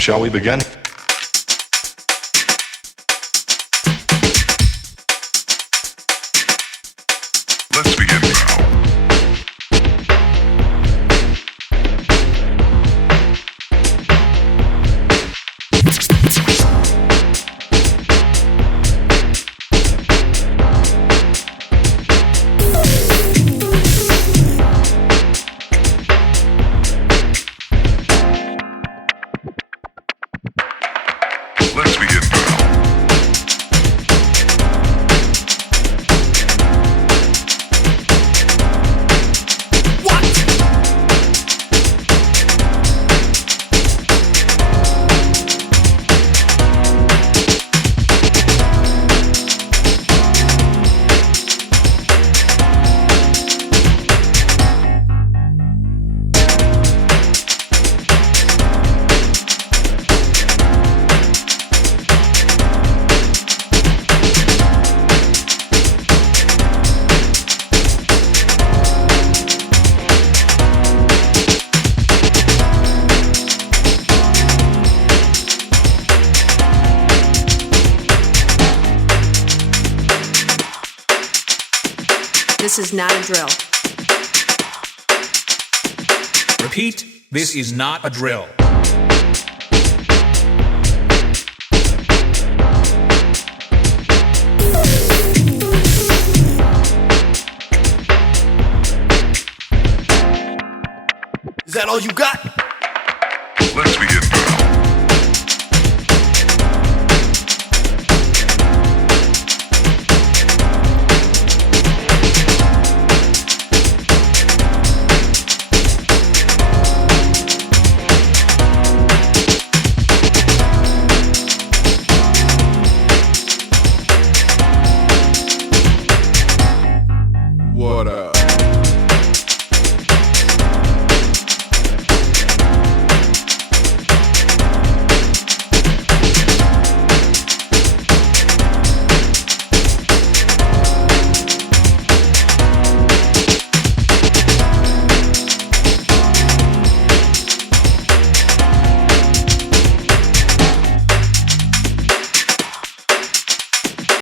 Shall we begin? Let's begin now. Let's begin now. This is not a drill. Repeat, this is not a drill. Is that all you got? Let's begin now. What up?